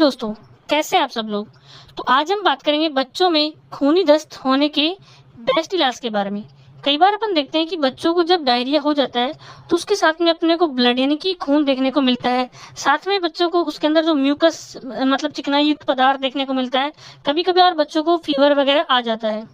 दोस्तों, कैसे हैं आप सब लोग। तो आज हम बात करेंगे बच्चों में खूनी दस्त होने के बेस्ट इलाज के बारे में। कई बार अपन देखते हैं कि बच्चों को जब डायरिया हो जाता है तो उसके साथ में अपने को ब्लड यानी कि खून देखने को मिलता है। साथ में बच्चों को उसके अंदर जो म्यूकस मतलब चिकनाई युक्त पदार्थ देखने को मिलता है। कभी कभार बच्चों को फीवर वगैरह आ जाता है।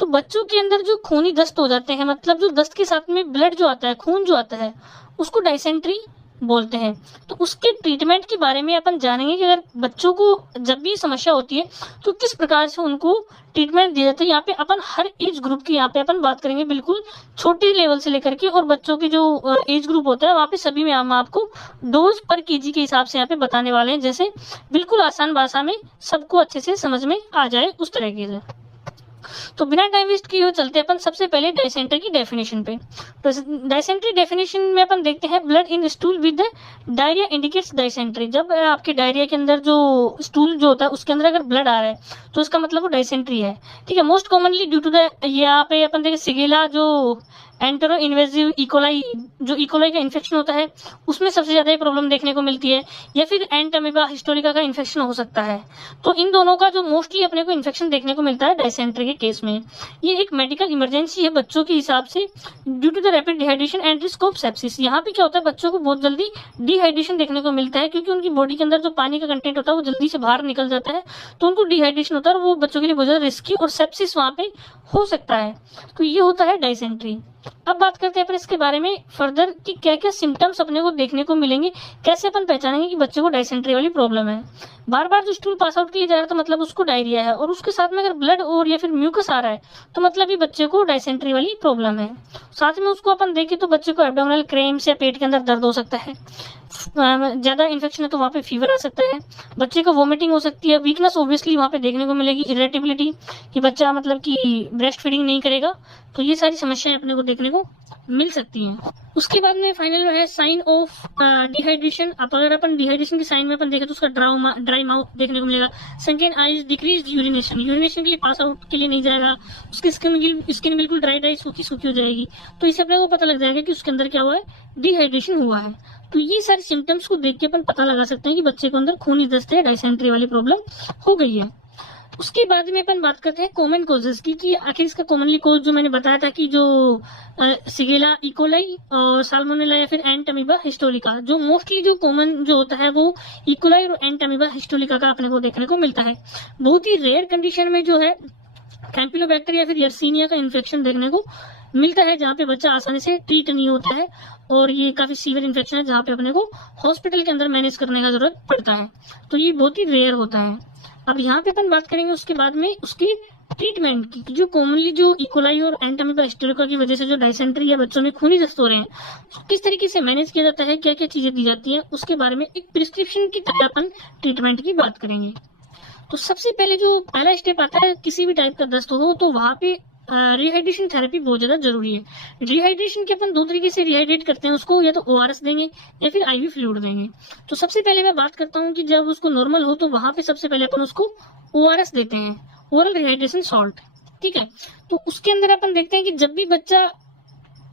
तो बच्चों के अंदर जो खूनी दस्त हो जाते हैं, मतलब जो दस्त के साथ में ब्लड जो आता है, खून जो आता है, उसको डायसेंट्री बोलते हैं। तो उसके ट्रीटमेंट के बारे में अपन जानेंगे कि अगर बच्चों को जब भी समस्या होती है तो किस प्रकार से उनको ट्रीटमेंट दिया जाता है। यहाँ पे अपन हर एज ग्रुप की यहाँ पे अपन बात करेंगे, बिल्कुल छोटे लेवल से लेकर के और बच्चों की जो एज ग्रुप होता है वहाँ पे सभी में हम आपको डोज पर केजी के हिसाब से यहाँ पे बताने वाले हैं, जैसे बिल्कुल आसान भाषा में सबको अच्छे से समझ में आ जाए उस तरीके से। तो बिना टाइम वेस्ट किए हुए चलते अपन सबसे पहले डायसेंट्री की डेफिनेशन पे। तो डायसेंट्री डेफिनेशन में अपन देखते हैं blood in stool with diarrhoea indicates dysentery. जब आपके डायरिया के अंदर जो स्टूल जो होता है उसके अंदर अगर ब्लड आ रहा है तो उसका मतलब वो डायसेंट्री है। ठीक है। Most commonly due to the यहाँ पे अपन देखें सिगेला जो एंटेरो इन्वेजिव इकोलाई, जो इकोलाई का इन्फेक्शन होता है उसमें सबसे ज्यादा प्रॉब्लम देखने को मिलती है, या फिर एंट अमीबा हिस्टोरिका का इन्फेक्शन हो सकता है। तो इन दोनों का जो मोस्टली अपने को इन्फेक्शन देखने को मिलता है डायसेंट्री के केस में। ये एक मेडिकल इमरजेंसी है बच्चों के हिसाब से due to the rapid dehydration and risk of sepsis. यहाँ पे क्या होता है, बच्चों को बहुत जल्दी डिहाइड्रेशन देखने को मिलता है क्योंकि उनकी बॉडी के अंदर जो पानी का कंटेंट होता है वो जल्दी से बाहर निकल जाता है, तो उनको डिहाइड्रेशन होता है और वो बच्चों के लिए बहुत ज्यादा रिस्की और सेप्सिस वहाँ पे हो सकता है। तो ये होता है डायसेंट्री। अब बात करते हैं अपन इसके बारे में फर्दर कि क्या क्या सिम्टम्स अपने को देखने को मिलेंगे, कैसे अपन पहचानेंगे कि बच्चे को डायसेंट्री वाली प्रॉब्लम है। बार बार जो स्टूल पास आउट किया जा रहा है तो मतलब उसको डायरिया है, और उसके साथ में अगर ब्लड और या फिर म्यूकस आ रहा है तो मतलब ये बच्चे को डायसेंट्री वाली प्रॉब्लम है। साथ में उसको अपन देखें तो बच्चे को एब्डोमिनल क्रैम्प्स या पेट के अंदर दर्द हो सकता है, ज्यादा इन्फेक्शन है तो वहाँ पे फीवर आ सकता है, बच्चे को वोमिटिंग हो सकती है, वीकनेस ऑब्वियसली वहाँ पे देखने को मिलेगी, इरिटेबिलिटी कि बच्चा मतलब कि ब्रेस्ट फीडिंग नहीं करेगा। तो ये सारी समस्याएं अपने को देखने को मिल सकती हैं। उसके बाद में फाइनल में है साइन ऑफ डिहाइड्रेशन। अब अगर अपन डिहाइड्रेशन के साइन में अपन देखें तो उसका ड्राई माउथ देखने को मिलेगा, सनकेन आईज, डिक्रीज यूरिनेशन, यूरिनेशन के लिए पास आउट के लिए नहीं जाएगा, उसकी स्किन बिल्कुल ड्राई सूखी सूखी हो जाएगी। तो इससे अपने को पता लग जाएगा कि उसके अंदर क्या हुआ है, डिहाइड्रेशन हुआ है। तो ये सारे सिम्टम्स को देख के अपन पता लगा सकते हैं कि बच्चे को अंदर खूनी दस्त है, डायसेंट्री वाली प्रॉब्लम हो गई है। उसके बाद में अपन बात करते हैं कॉमन कॉजेज की कि आखिर इसका कॉमनली कॉज जो मैंने बताया था कि जो सिगेला इकोलाई और साल्मोनेला या फिर एंट अमीबा हिस्टोरिका, जो मोस्टली जो कॉमन जो होता है वो इकोलाई और एंट अमीबा हिस्टोरिका का अपने को देखने को मिलता है। बहुत ही रेयर कंडीशन में जो है कैंपिलोबैक्टर या फिर यर्सीनिया का इन्फेक्शन देखने को मिलता है, जहाँ पे बच्चा आसानी से ट्रीट नहीं होता है, और ये काफी सीवियर इन्फेक्शन है जहाँ पे अपने को हॉस्पिटल के अंदर मैनेज करने का जरूरत पड़ता है। तो ये बहुत ही रेयर होता है। अब यहाँ पे अपन बात करेंगे उसके बाद में उसकी ट्रीटमेंट की, जो कॉमनली जो इकोलाई और एंट अमीबा हिस्टोरिका की वजह से जो डायसेंट्री या बच्चों में खूनी दस्त हो रहे हैं किस तरीके से मैनेज किया जाता है, क्या क्या चीजें दी जाती है, उसके बारे में एक प्रिस्क्रिप्शन की तरह अपन ट्रीटमेंट की बात करेंगे। तो सबसे पहले जो पहला स्टेप आता है किसी भी टाइप का दस्त हो तो वहाँ पे रिहाइड्रेशन थेरेपी बहुत ज्यादा जरूरी है। रिहाइड्रेशन के अपन दो तरीके से रिहाइड्रेट करते हैं उसको, या तो ओआरएस देंगे या फिर आईवी फ्लूइड देंगे। तो सबसे पहले मैं बात करता हूँ कि जब उसको नॉर्मल हो तो वहां पे सबसे पहले अपन उसको ओआरएस देते हैं, ओरल रिहाइड्रेशन सॉल्ट। ठीक है। तो उसके अंदर अपन देखते हैं कि जब भी बच्चा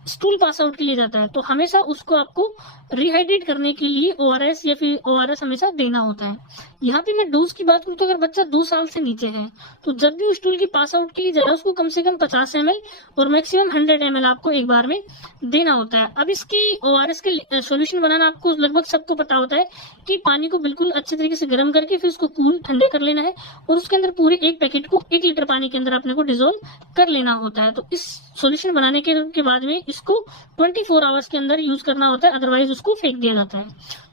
स्टूल पास आउट के लिए जाता है तो हमेशा उसको आपको रिहाइड्रेट करने के लिए ओआरएस या फिर ओआरएस हमेशा देना होता है। यहाँ पे मैं डोज की बात करूँ तो अगर बच्चा 2 साल से नीचे है तो जब भी स्टूल की पास आउट के लिए जा रहा है उसको कम से कम 50 ml और मैक्सिमम 100 ml आपको एक बार में देना होता है। अब इसकी ओआरएस के सॉल्यूशन बनाना आपको लगभग सबको पता होता है कि पानी को बिल्कुल अच्छे तरीके से गर्म करके फिर उसको कूल ठंडे कर लेना है, और उसके अंदर पूरे एक पैकेट को 1 लीटर पानी के अंदर अपने को डिजोल्व कर लेना होता है। तो इस सॉल्यूशन बनाने के बाद में इसको 24 आवर्स के अंदर यूज करना होता है, अदरवाइज उसको फेंक दिया जाता है।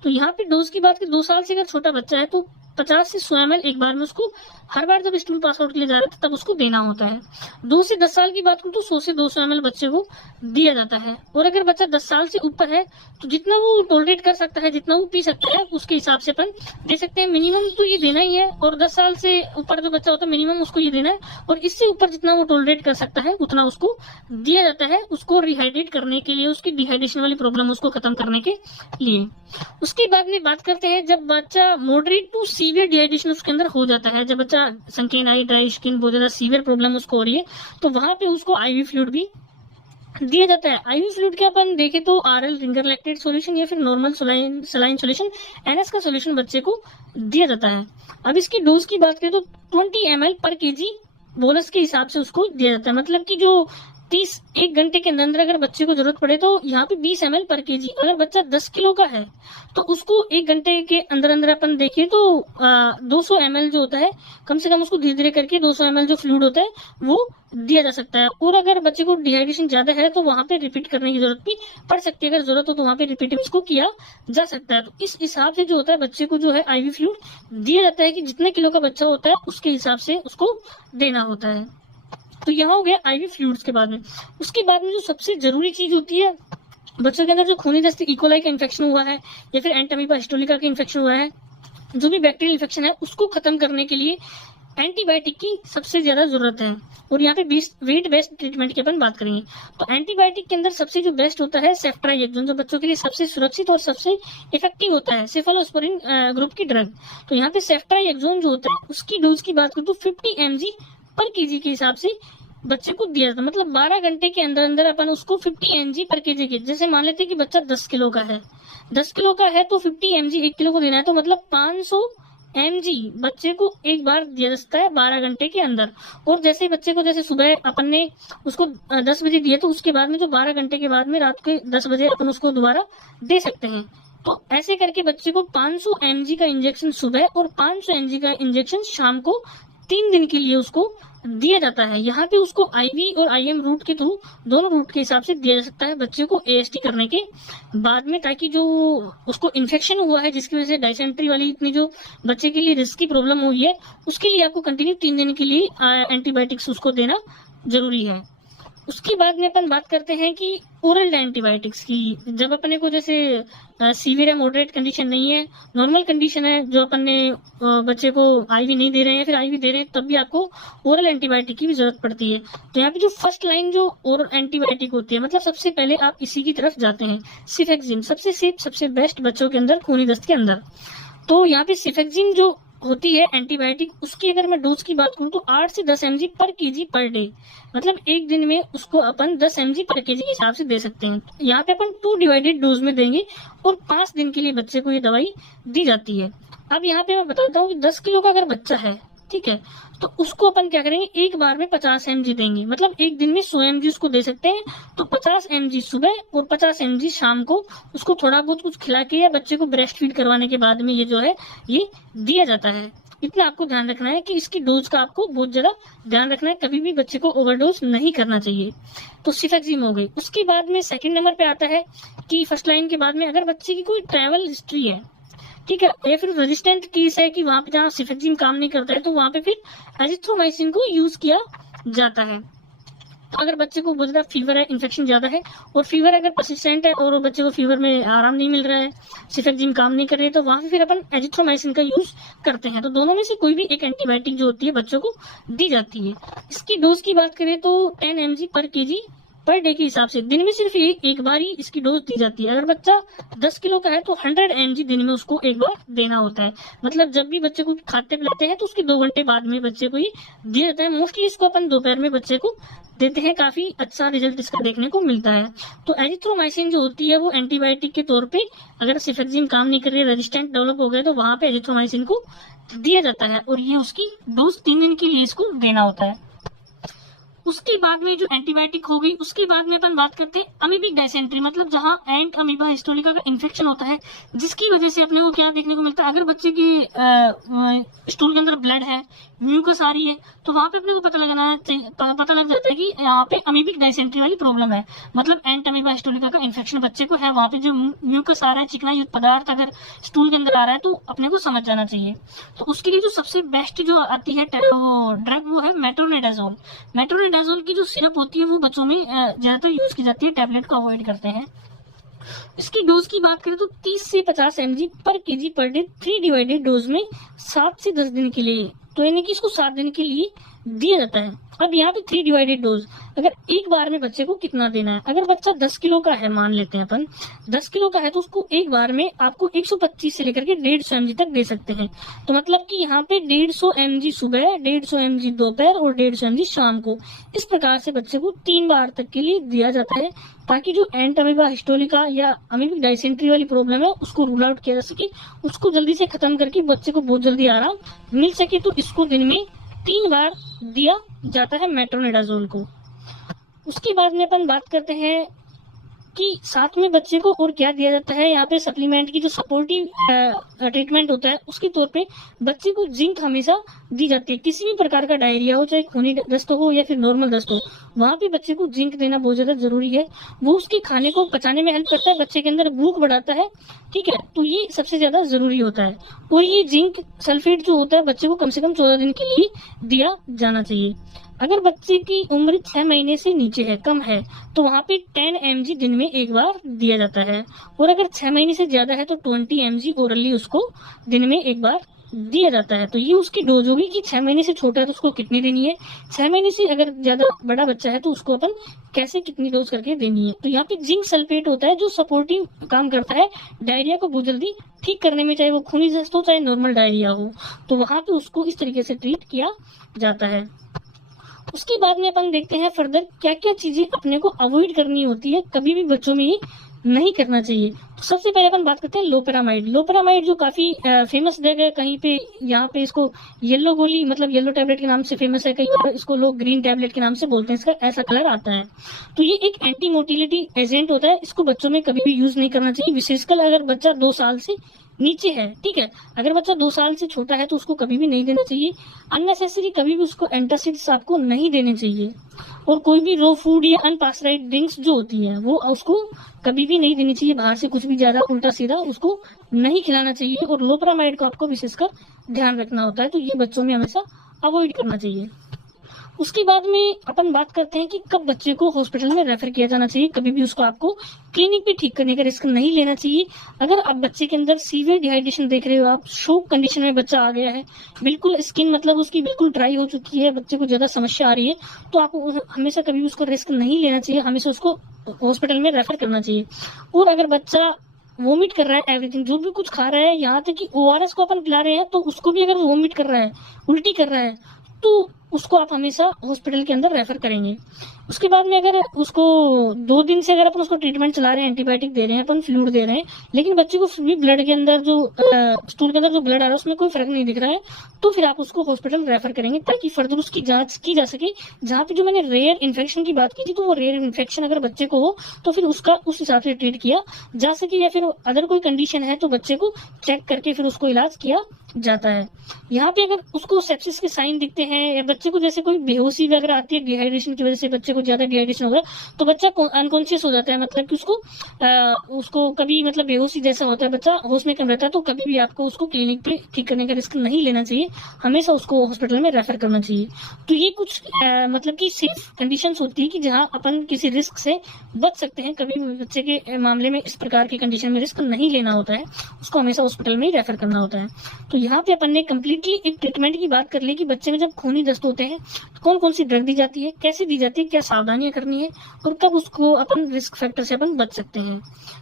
तो यहाँ पे डोज की बात की 2 साल से अगर छोटा बच्चा है तो 50 से 100 ml एक बार में उसको हर बार जब स्टूल पास आउट के लिए जा रहा है तब उसको देना होता है। 2 से 10 साल की बात करूँ तो 100 से 200 ml बच्चे को दिया जाता है, और अगर बच्चा 10 साल से ऊपर है तो जितना वो टॉलरेट कर सकता है, जितना वो पी सकता है, उसके हिसाब से अपन दे सकते हैं। मिनिमम तो ये देना ही है, और 10 साल से ऊपर जो बच्चा होता है मिनिमम उसको ये देना है, और इससे ऊपर जितना वो टॉलरेट कर सकता है उतना उसको दिया जाता है, उसको रिहाइड्रेट करने के लिए, उसकी डिहाइड्रेशन वाली प्रॉब्लम उसको खत्म करने के लिए। उसके बाद में बात करते हैं जब बच्चा मॉडरेट टू सीवियर डिहाइड्रेशन उसके अंदर हो जाता है, जब बच्चा सनकेन आई, ड्राई स्किन, बहुत ज्यादा सीवियर प्रॉब्लम उसको हो रही है, तो वहां पे उसको आईवी फ्लूइड भी दिया जाता है। आईवी फ्लूइड के अपन देखें तो आरएल रिंगर लैक्टेट सॉल्यूशन या फिर नॉर्मल सलाइन सॉल्यूशन, एनएस का सॉल्यूशन बच्चे को दिया जाता है। अब इसकी डोज की बात करें तो 20 ml पर केजी बोनस के हिसाब से उसको दिया जाता है। मतलब कि जो 30 एक घंटे के अंदर अगर बच्चे को जरूरत पड़े तो यहाँ पे 20 ml पर केजी, अगर बच्चा 10 किलो का है तो उसको एक घंटे के अंदर अंदर अपन देखें तो 200 ml जो होता है, कम से कम उसको धीरे धीरे करके 200 ml जो फ्लूइड होता है वो दिया जा सकता है। और अगर बच्चे को डिहाइड्रेशन ज्यादा है तो वहां पे रिपीट करने की जरूरत भी पड़ सकती है, अगर जरूरत हो तो वहां पे रिपीट इसको किया जा सकता है। तो इस हिसाब से जो होता है बच्चे को जो है आईवी फ्लूइड दिया जाता है कि जितने किलो का बच्चा होता है उसके हिसाब से उसको देना होता है। तो यहाँ हो गया आईवी फ्लूइड्स के बाद में। उसके बाद में जो सबसे जरूरी चीज होती है बच्चों के अंदर, जो खूनी दस्त इकोलाई का इन्फेक्शन हुआ है या फिर एंटामीबा हिस्टोलिका का इन्फेक्शन हुआ है, जो भी बैक्टीरियल इन्फेक्शन है उसको खत्म करने के लिए एंटीबायोटिक की सबसे ज्यादा जरूरत है। और यहाँ पे वेट बेस्ड ट्रीटमेंट की अपन बात करेंगे तो एंटीबायोटिक के अंदर सबसे जो बेस्ट होता है सेफ्ट्राइएक्सोन, जो बच्चों के लिए सबसे सुरक्षित और सबसे इफेक्टिव होता है सेफालोस्पोरिन ग्रुप की ड्रग। तो यहाँ पे सेफ्ट्राइएक्सोन जो होता है उसकी डोज की बात करें तो 50 mg पर केजी के हिसाब से बच्चे को दिया जाता है। मतलब 12 घंटे के अंदर अंदर अपन उसको 50 mg पर केजी के, जैसे मान लेते हैं कि बच्चा 10 किलो का है, 10 किलो का है तो 50 mg 1 किलो को देना है, तो मतलब 500 mg बच्चे को एक बार दिया जाता है 12 घंटे के अंदर। और जैसे बच्चे को जैसे सुबह अपन ने उसको 10 बजे दिया तो उसके बाद में जो 12 घंटे के बाद में रात के 10 बजे अपन उसको दोबारा दे सकते हैं। तो ऐसे करके बच्चे को 500 mg का इंजेक्शन सुबह और 500 mg का इंजेक्शन शाम को 3 दिन के लिए उसको दिया जाता है। यहाँ पे उसको आईवी और आईएम रूट के थ्रू, दोनों रूट के हिसाब से दिया जा सकता है बच्चे को एएसटी करने के बाद में, ताकि जो उसको इन्फेक्शन हुआ है जिसकी वजह से डायसेंट्री वाली इतनी जो बच्चे के लिए रिस्क की प्रॉब्लम हुई है उसके लिए आपको कंटिन्यू 3 दिन के लिए एंटीबायोटिक्स उसको देना जरूरी है। उसके बाद में अपन बात करते हैं कि ओरल एंटीबायोटिक्स की, जब अपने को जैसे सीवियर या मॉडरेट कंडीशन नहीं है, नॉर्मल कंडीशन है, जो अपन ने बच्चे को आईवी नहीं दे रहे हैं या फिर आईवी दे रहे हैं, तब भी आपको ओरल एंटीबायोटिक की भी जरूरत पड़ती है। तो यहाँ पे जो फर्स्ट लाइन जो ओरल एंटीबायोटिक होती है, मतलब सबसे पहले आप इसी की तरफ जाते हैं, सिफेक्जिन सबसे सेफ सबसे बेस्ट बच्चों के अंदर खूनी दस्त के अंदर। तो यहाँ पे सिफेक्जिन जो होती है एंटीबायोटिक, उसकी अगर मैं डोज की बात करूं तो 8 से 10 mg पर केजी पर डे, मतलब एक दिन में उसको अपन 10 mg पर केजी के हिसाब से दे सकते हैं। यहाँ पे अपन 2 डिवाइडेड डोज में देंगे और 5 दिन के लिए बच्चे को ये दवाई दी जाती है। अब यहाँ पे मैं बताता हूँ कि 10 किलो का अगर बच्चा है, ठीक है, तो उसको अपन क्या करेंगे, एक बार में 50 mg देंगे, मतलब एक दिन में 100 mg उसको दे सकते हैं। तो 50 mg सुबह और 50 mg शाम को उसको थोड़ा बहुत कुछ खिला के या बच्चे को ब्रेस्ट फीड करवाने के बाद में ये जो है ये दिया जाता है। इतना आपको ध्यान रखना है कि इसकी डोज का आपको बहुत ज्यादा ध्यान रखना है, कभी भी बच्चे को ओवरडोज नहीं करना चाहिए। तो सिफेक्जिम हो गई। उसके बाद में सेकंड नंबर पे आता है कि फर्स्ट लाइन के बाद में अगर बच्चे की कोई ट्रैवल हिस्ट्री है, ठीक है, या फिर रेजिस्टेंट केस है कि वहां पे जहाँ सिफेक्जिम काम नहीं करता है, तो वहां पे फिर एजिथ्रोमाइसिन को यूज किया जाता है। तो अगर बच्चे को बहुत ज्यादा फीवर है, इन्फेक्शन ज्यादा है और फीवर अगर परसिस्टेंट है और बच्चे को फीवर में आराम नहीं मिल रहा है, सिफेक्जिम काम नहीं कर रही है, तो वहां पे फिर अपन एजिथ्रोमाइसिन का यूज करते हैं। तो दोनों में से कोई भी एक एंटीबायोटिक जो होती है बच्चों को दी जाती है। इसकी डोज की बात करें तो 10 mg पर केजी पर डे के हिसाब से दिन में सिर्फ एक बार ही इसकी डोज दी जाती है। अगर बच्चा 10 किलो का है तो 100 mg दिन में उसको एक बार देना होता है। मतलब जब भी बच्चे को खाते पिलाते हैं तो उसके 2 घंटे बाद में बच्चे को ये दिया जाता है। मोस्टली इसको अपन दोपहर में बच्चे को देते हैं, काफी अच्छा रिजल्ट इसका देखने को मिलता है। तो एजिथ्रोमाइसिन जो होती है वो एंटीबायोटिक के तौर पे, अगर सिफेक्जिम काम नहीं कर रही है, रेजिस्टेंट डेवलप हो गए, तो वहां पे एजिथ्रोमाइसिन को दिया जाता है और ये उसकी डोज 3 दिन के लिए इसको देना होता है। उसके बाद में जो एंटीबायोटिक हो गई, उसके बाद में अपन बात करते हैं अमीबिक डायसेंट्री, मतलब जहां एंट अमीबा हिस्टोलिका का इन्फेक्शन होता है, जिसकी वजह से अपने को क्या देखने को मिलता है, अगर बच्चे की स्टूल के अंदर ब्लड है, म्यूकस आ रही है, तो वहां पे अपने को पता लग जाता है कि यहाँ पे अमीबिक डायसेंट्री वाली प्रॉब्लम है, मतलब एंट अमीबा हिस्टोलिका का इन्फेक्शन बच्चे को है। वहां पे जो म्यूकस आ रहा है, चिकना युक्त पदार्थ अगर स्टूल के अंदर आ रहा है, तो अपने को समझ जाना चाहिए। तो उसके लिए जो सबसे बेस्ट जो आती है ड्रग वो है मेट्रोनिडाजोल। मेट्रोनिडाजोल की जो सिरप होती है वो बच्चों में ज्यादातर यूज की जाती है, टैबलेट को अवॉइड करते हैं। इसकी डोज की बात करें तो 30 से 50 mg पर KG per day 3 divided dose में 7 से 10 दिन के लिए, तो यानी कि इसको 7 दिन के लिए दिया जाता है। अब यहाँ पे 3 डिवाइडेड डोज, अगर एक बार में बच्चे को कितना देना है। अगर बच्चा 10 किलो का है, मान लेते हैं अपन 10 किलो का है, तो उसको एक बार में आपको 125 से लेकर के 150 mg तक दे सकते हैं। तो मतलब कि यहाँ पे 150 mg सुबह, 150 mg दोपहर और 150 mg शाम को, इस प्रकार से बच्चे को 3 बार तक के लिए दिया जाता है, ताकि जो एंट अमीबा हिस्टोलिका या अमीबिक डायसेंट्री वाली प्रॉब्लम है उसको रूल आउट किया जा सके, उसको जल्दी से खत्म करके बच्चे को बहुत जल्दी आराम मिल सके। तो इसको दिन में 3 बार दिया जाता है मेट्रोनिडाजोल को। उसके बाद में अपन बात करते हैं कि साथ में बच्चे को और क्या दिया जाता है। यहाँ पे सप्लीमेंट की जो सपोर्टिव ट्रीटमेंट होता है उसके तौर पे बच्चे को जिंक हमेशा दी जाती है। किसी भी प्रकार का डायरिया हो, चाहे खूनी दस्त हो या फिर नॉर्मल दस्त हो, वहाँ पे बच्चे को जिंक देना बहुत ज्यादा जरूरी है। वो उसके खाने को पचाने में हेल्प करता है, बच्चे के अंदर भूख बढ़ाता है, ठीक है, तो ये सबसे ज्यादा जरूरी होता है। और ये जिंक सल्फेट जो होता है बच्चे को कम से कम 14 दिन के लिए दिया जाना चाहिए। अगर बच्चे की उम्र 6 महीने से नीचे है, कम है, तो वहाँ पे 10 mg दिन में एक बार दिया जाता है। और अगर 6 महीने से ज्यादा है तो 20 mg ओरली उसको दिन में एक बार दिया जाता है। तो ये उसकी डोज होगी कि 6 महीने से छोटा है तो उसको कितनी देनी है, 6 महीने से अगर ज्यादा बड़ा बच्चा है तो उसको अपन कैसे कितनी डोज करके देनी है। तो यहाँ पे जिंक सल्फेट होता है जो सपोर्टिव काम करता है डायरिया को बहुत जल्दी ठीक करने में, चाहे वो खूनी दस्त हो चाहे नॉर्मल डायरिया हो, तो वहां पे उसको इस तरीके से ट्रीट किया जाता है। उसके बाद में अपन देखते हैं फर्दर क्या क्या चीजें अपने को अवॉइड करनी होती है, कभी भी बच्चों में ये नहीं करना चाहिए। तो सबसे पहले अपन बात करते हैं लोपेरामाइड। लोपेरामाइड जो काफी फेमस ड्रग है, कहीं पे यहाँ पे इसको येलो गोली मतलब येलो टैबलेट के नाम से फेमस है, कहीं पर इसको लोग ग्रीन टैबलेट के नाम से बोलते हैं, इसका ऐसा कलर आता है। तो ये एक एंटी मोटिलिटी एजेंट होता है, इसको बच्चों में कभी भी यूज नहीं करना चाहिए, विशेषकर अगर बच्चा 2 साल से नीचे है, ठीक है। अगर बच्चा 2 साल से छोटा है तो उसको कभी भी नहीं देना चाहिए। अननेसेसरी कभी भी उसको एंटासिड्स आपको नहीं देने चाहिए। और कोई भी रो फूड या अनपास्चराइज्ड ड्रिंक्स जो होती है वो उसको कभी भी नहीं देनी चाहिए। बाहर से कुछ भी ज्यादा उल्टा सीधा उसको नहीं खिलाना चाहिए। और लोपेरामाइड को आपको विशेषकर ध्यान रखना होता है, तो ये बच्चों में हमेशा अवॉइड करना चाहिए। उसके बाद में अपन बात करते हैं कि कब बच्चे को हॉस्पिटल में रेफर किया जाना चाहिए। कभी भी उसको आपको क्लिनिक पे ठीक करने का रिस्क नहीं लेना चाहिए। अगर आप बच्चे के अंदर सीवियर डिहाइड्रेशन देख रहे हो, आप शोक कंडीशन में बच्चा आ गया है, बिल्कुल स्किन मतलब उसकी बिल्कुल ड्राई हो चुकी है, बच्चे को ज्यादा समस्या आ रही है, तो आपको हमेशा कभी उसको रिस्क नहीं लेना चाहिए, हमेशा उसको हॉस्पिटल में रेफर करना चाहिए। और अगर बच्चा वोमिट कर रहा है, एवरीथिंग जो भी कुछ खा रहा है, यहाँ तक कि ORS को अपन पिला रहे हैं, तो उसको भी अगर वोमिट कर रहा है, उल्टी कर रहा है, तो उसको आप हमेशा हॉस्पिटल के अंदर रेफर करेंगे। उसके बाद में अगर उसको 2 दिन से अगर अपन उसको ट्रीटमेंट चला रहे हैं, एंटीबायोटिक दे रहे हैं, अपन फ्लूइड दे रहे हैं, लेकिन बच्चे को फिर भी ब्लड के अंदर जो स्टूल के अंदर जो ब्लड आ रहा है उसमें कोई फर्क नहीं दिख रहा है, तो फिर आप उसको हॉस्पिटल रेफर करेंगे ताकि फर्दर उसकी जांच की जा सके। जहाँ पे जो मैंने रेयर इन्फेक्शन की बात की थी, तो वो रेयर इन्फेक्शन अगर बच्चे को हो तो फिर उसका उस हिसाब से ट्रीट किया जा सके, या फिर अदर कोई कंडीशन है तो बच्चे को चेक करके फिर उसको इलाज किया जाता है। यहाँ पे अगर उसको सेप्सिस के साइन दिखते हैं या बच्चे को जैसे कोई बेहोशी वगैरह आती है डिहाइड्रेशन की वजह से, बच्चे को ज्यादा डिहाइड्रेशन हो गया तो बच्चा अनकॉन्शियस हो जाता है, मतलब कि उसको कभी मतलब बेहोशी जैसा होता है, बच्चा होश में कम रहता है, तो कभी भी आपको उसको क्लिनिक पे ठीक करने का रिस्क नहीं लेना चाहिए, हमेशा उसको हॉस्पिटल में रेफर करना चाहिए। तो ये कुछ मतलब की सेफ कंडीशंस होती है कि जहाँ अपन किसी रिस्क से बच सकते हैं। कभी भी बच्चे के मामले में इस प्रकार की कंडीशन में रिस्क नहीं लेना होता है, उसको हमेशा हॉस्पिटल में ही रेफर करना होता है। तो यहाँ पे अपन ने कम्प्लीटली एक ट्रीटमेंट की बात कर ली कि बच्चे में जब खूनी दस्त होते हैं तो कौन कौन सी ड्रग दी जाती है, कैसे दी जाती है, क्या सावधानियां करनी है और कब उसको अपन रिस्क फैक्टर से अपन बच सकते हैं।